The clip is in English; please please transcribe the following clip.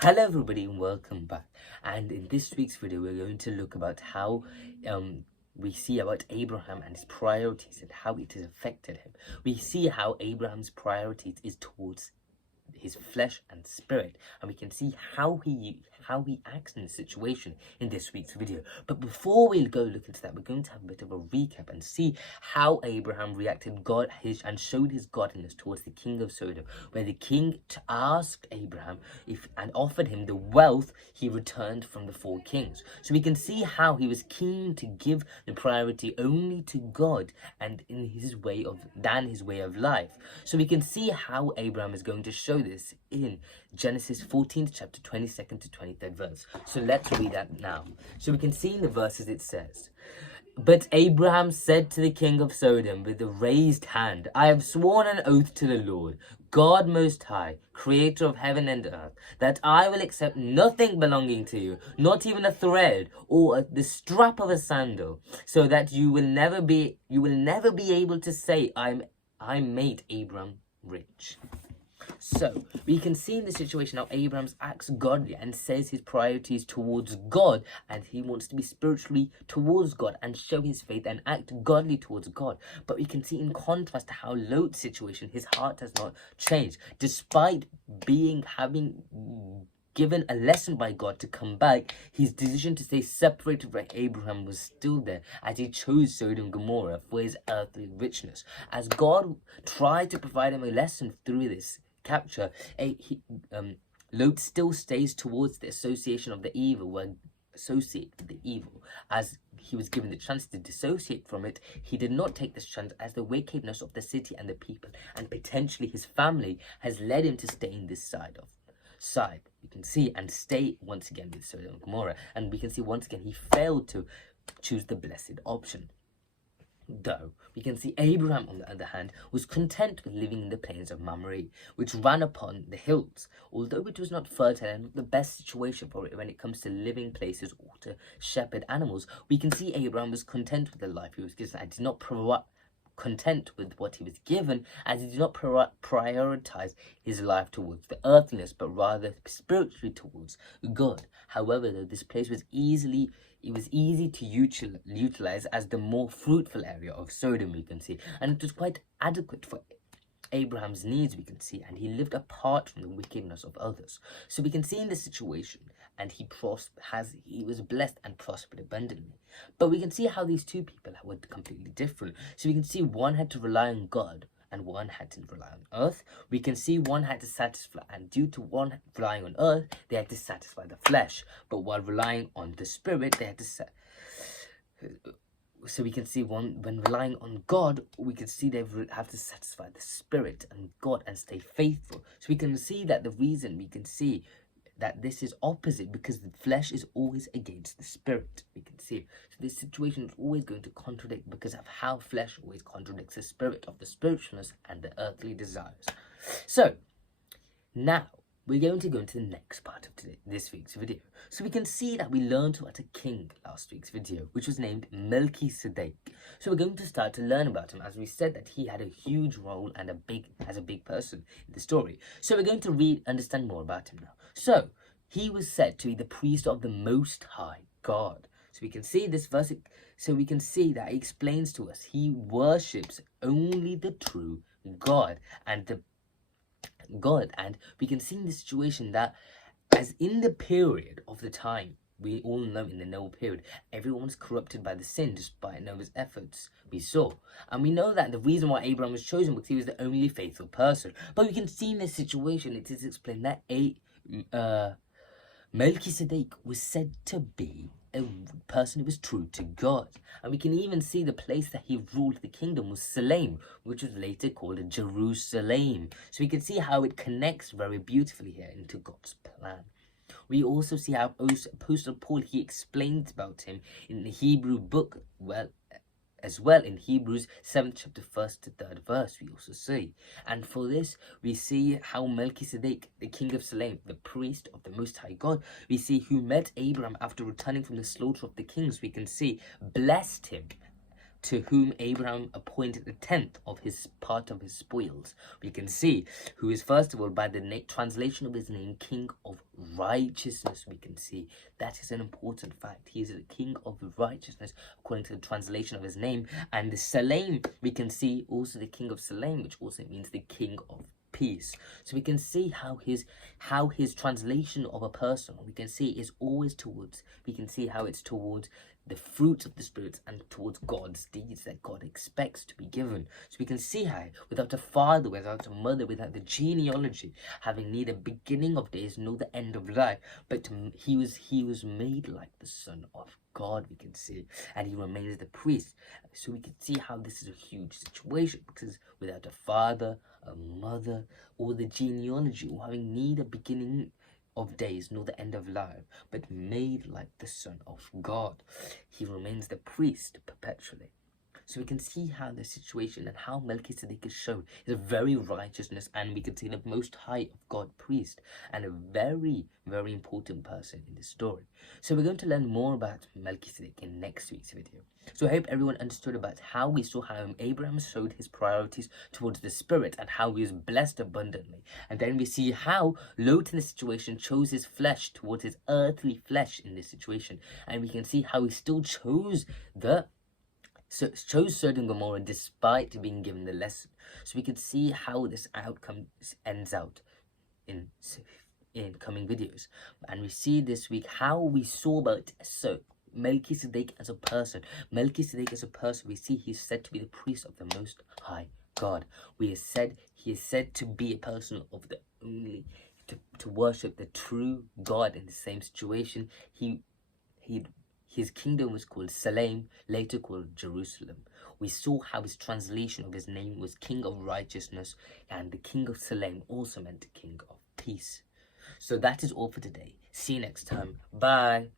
Hello everybody and welcome back. And in this week's video we're going to look about how we see about Abraham and his priorities and how it has affected him. We see how Abraham's priorities is towards his flesh and spirit, and we can see how he acts in the situation in this week's video. But before we go look into that, we're going to have a bit of a recap and see how Abraham reacted and showed his godliness towards the king of Sodom, where the king asked Abraham and offered him the wealth he returned from the four kings. So we can see how he was keen to give the priority only to God and in his way of life. So we can see how Abraham is going to show this in Genesis 14th chapter 22nd to 23rd verse. So let's read that now. So we can see in the verses it says, "But Abraham said to the king of Sodom with a raised hand, I have sworn an oath to the Lord, God Most High, creator of heaven and earth, that I will accept nothing belonging to you, not even a thread or the strap of a sandal, so that you will never be able to say I made Abram rich." So we can see in the situation how Abraham acts godly and says his priorities towards God, and he wants to be spiritually towards God and show his faith and act godly towards God. But we can see in contrast to how Lot's situation, his heart has not changed, despite having given a lesson by God to come back. His decision to stay separated from Abraham was still there, as he chose Sodom and Gomorrah for his earthly richness. As God tried to provide him a lesson through this capture, Lot still stays towards the association of the evil, as he was given the chance to dissociate from it. He did not take this chance, as the wickedness of the city and the people and potentially his family has led him to stay in this side. We can see and stay once again with Sodom and Gomorrah, and we can see once again he failed to choose the blessed option. Though we can see Abraham, on the other hand, was content with living in the plains of Mamre, which ran upon the hills. Although it was not fertile and not the best situation for it when it comes to living places or to shepherd animals, we can see Abraham was content with the life he was given and did not content with what he was given, as he did not prioritize his life towards the earthliness, but rather spiritually towards God. However, though, this place was easy to utilize as the more fruitful area of Sodom, we can see, and it was quite adequate for Abraham's needs, we can see, and he lived apart from the wickedness of others. So we can see in this situation, and he was blessed and prospered abundantly. But we can see how these two people were completely different. So we can see one had to rely on God and one had to rely on earth. We can see one had to satisfy, and due to one relying on earth, they had to satisfy the flesh. But while relying on the spirit, they had to so we can see when relying on God, we can see they have to satisfy the spirit and God and stay faithful. So we can see that the reason we can see that this is opposite, because the flesh is always against the spirit, we can see. So this situation is always going to contradict, because of how flesh always contradicts the spirit of the spiritualness and the earthly desires. So now we're going to go into the next part of this week's video. So we can see that we learned about a king last week's video, which was named Melchizedek. So we're going to start to learn about him, as we said that he had a huge role and as a big person in the story. So we're going to understand more about him now. So he was said to be the priest of the Most High God. So we can see this verse. So we can see that it explains to us he worships only the true God, and we can see in the situation that, as in the period of the time, we all know in the Noah period, everyone was corrupted by the sin despite Noah's efforts, we saw. And we know that the reason why Abraham was chosen was he was the only faithful person. But we can see in this situation, it is explained that Melchizedek was said to be a person who was true to God. And we can even see the place that he ruled the kingdom was Salem, which was later called Jerusalem. So we can see how it connects very beautifully here into God's plan. We also see how Apostle Paul, he explains about him in the Hebrew book, as well in Hebrews 7th chapter 1st to 3rd verse, we also see. And for this, we see how Melchizedek, the king of Salem, the priest of the Most High God, we see who met Abraham after returning from the slaughter of the kings, we can see, blessed him, to whom Abraham appointed a tenth of his part of his spoils. We can see who is, first of all, by the translation of his name, King of righteousness, we can see. That is an important fact. He is the king of righteousness, according to the translation of his name. And the Salem, we can see also the king of Salem, which also means the king of peace. So we can see how his translation of a person, we can see, is always towards, we can see how it's towards the fruits of the Spirit and towards God's deeds that God expects to be given. So we can see how without a father, without a mother, without the genealogy, having neither beginning of days nor the end of life, but he was made like the Son of God, we can see, and he remains the priest. So we can see how this is a huge situation, because without a father, a mother, or the genealogy, or having neither beginning of days nor the end of life, but made like the Son of God, he remains the priest perpetually. So we can see how the situation and how Melchizedek is shown is a very righteousness, and we can see the most high of God priest, and a very, very important person in the story. So we're going to learn more about Melchizedek in next week's video. So I hope everyone understood about how we saw how Abraham showed his priorities towards the Spirit and how he was blessed abundantly. And then we see how Lot in the situation chose his flesh towards his earthly flesh in this situation. And we can see how he still chose chose Sodom and Gomorrah despite being given the lesson. So we could see how this outcome ends out in coming videos. And we see this week how we saw about Melchizedek as a person. Melchizedek as a person, we see he's said to be the priest of the Most High God. He is said to be a person of the only, to worship the true God. In the same situation, his kingdom was called Salem, later called Jerusalem. We saw how his translation of his name was King of Righteousness, and the King of Salem also meant King of Peace. So that is all for today. See you next time. Bye.